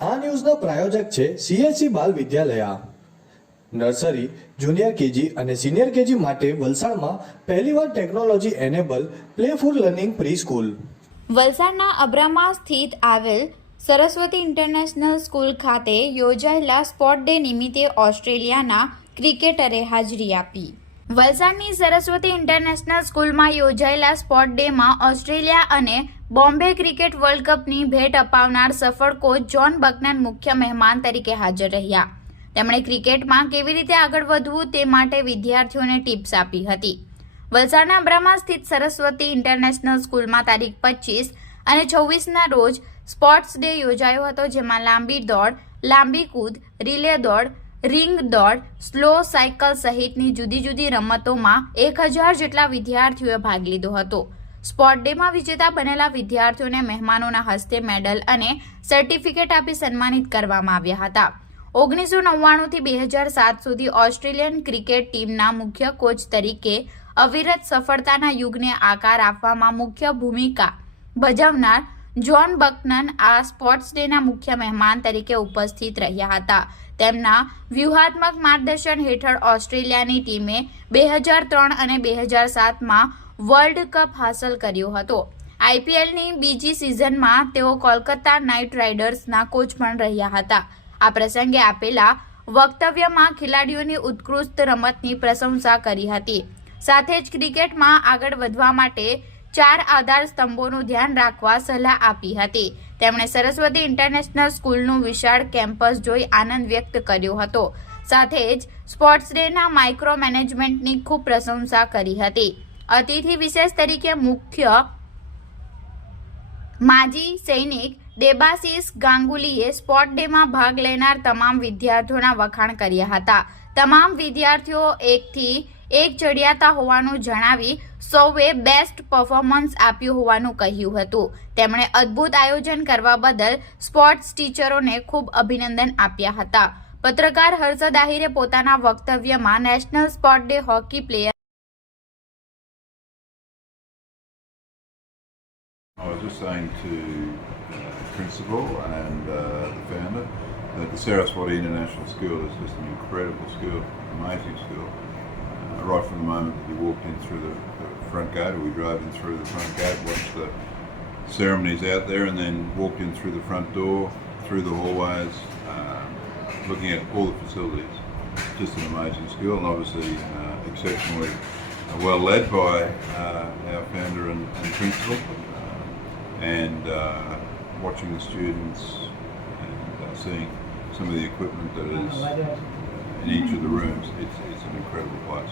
આ ન્યૂઝના પ્રાયોજક છે CSC Bal Vidyalaya. Nursery, junior KG અને સિનિયર કેજી માટે વલસાડમાં પહેલીવાર technology enable playful learning pre school વલસાડના અબ્રામા સ્થિત આવેલ સરસ્વતી ઇન્ટરનેશનલ સ્કૂલ ખાતે યોજાયેલા સ્પોર્ટ ડે નિમિત્તે ઓસ્ટ્રેલિયાના ક્રિકેટરે હાજરી આપી. વલસાડની સરસ્વતી ઇન્ટરનેશનલ સ્કૂલમાં યોજાયેલા સ્પોર્ટ ડેમાં ઓસ્ટ્રેલિયા અને બોમ્બે ક્રિકેટ વર્લ્ડ કપની ભેટ અપાવનાર સફળ કોચ જ્હોન બકનાન મુખ્ય મહેમાન તરીકે હાજર રહ્યા. તેમણે ક્રિકેટમાં કેવી રીતે આગળ વધવું તે માટે વિદ્યાર્થીઓને ટિપ્સ આપી હતી. વલસાડના બ્રહ્મા સ્થિત સરસ્વતી ઇન્ટરનેશનલ સ્કૂલમાં તારીખ પચીસ અને છવ્વીસના રોજ સ્પોર્ટ્સ ડે યોજાયો હતો, જેમાં લાંબી દોડ, લાંબી કૂદ, રિલે દોડ, રિંગ દોડ, સ્લો સાયકલ સહિતની જુદી જુદી રમતોમાં એક હજાર જેટલા વિદ્યાર્થીઓએ ભાગ લીધો હતો. સ્પોર્ટ ડેમાં વિજેતા બનેલા વિદ્યાર્થીઓને મહેમાનોના હસ્તે મેડલ અને સર્ટિફિકેટ આપી સન્માનિત કરવામાં આવ્યા હતા. ઓગણીસો નવ્વાણુંથી બે હજાર સાત સુધી ઓસ્ટ્રેલિયન ક્રિકેટ ટીમના મુખ્ય કોચ તરીકે અવિરત સફળતાના યુગને આકાર આપવામાં મુખ્ય ભૂમિકા ભજવનાર જ્હોન બકનન આ સ્પોર્ટ્સ ડેના મુખ્ય મહેમાન તરીકે ઉપસ્થિત રહ્યા હતા. તેમના વ્યૂહાત્મક માર્ગદર્શન હેઠળ ઓસ્ટ્રેલિયાની ટીમે બે હજાર ત્રણ અને બે હજાર સાતમાં વર્લ્ડ કપ હાંસલ કર્યો હતો. આઈપીએલની બીજી સિઝનમાં તેઓ કોલકાતા નાઇટ રાઇડર્સના કોચ પણ રહ્યા હતા. આ પ્રસંગે આપેલા વક્તવ્યમાં ખેલાડીઓની ઉત્કૃષ્ટ રમતની પ્રશંસા કરી હતી. સાથે જ ક્રિકેટમાં આગળ વધવા માટે ચાર આધાર સ્તંભોનું ધ્યાન રાખવા સલાહ આપી હતી. તેમણે સરસ્વતી ઇન્ટરનેશનલ સ્કૂલનું વિશાળ કેમ્પસ જોઈ આનંદ વ્યક્ત કર્યો હતો. સાથે જ સ્પોર્ટ્સ ડેના માઇક્રો મેનેજમેન્ટની ખૂબ પ્રશંસા કરી હતી. અતિથિ વિશેષ તરીકે મુખ્ય માજી સૈનિક દેબાશીષ ગાંગુલીએ સ્પોર્ટ ડેમાં ભાગ લેનાર તમામ વિદ્યાર્થીઓના વખાણ કર્યા હતા. તમામ વિદ્યાર્થીઓ એકથી એક ચડિયાતા હોવાનું જણાવી સૌએ બેસ્ટ પરફોર્મન્સ આપ્યું હોવાનું કહ્યું હતું. તેમણે અદ્ભુત આયોજન કરવા બદલ સ્પોર્ટ્સ ટીચરોને ખૂબ અભિનંદન આપ્યા હતા. પત્રકાર હર્ષદ આહિરે પોતાના વક્તવ્યમાં national sport day hockey player I was just saying to uh, the principal and uh, the founder that the Saraswati International School is just an incredible school, amazing school. Uh, right from the moment that you walked in through the, the front gate, or we drove in through the front gate, watched the ceremonies out there, and then walked in through the front door, through the hallways, um, looking at all the facilities. Just an amazing school, and obviously uh, exceptionally well led by uh, our founder and, and principal and uh, watching the students and uh, seeing some of the equipment that is in each of the rooms, it's, it's an incredible place.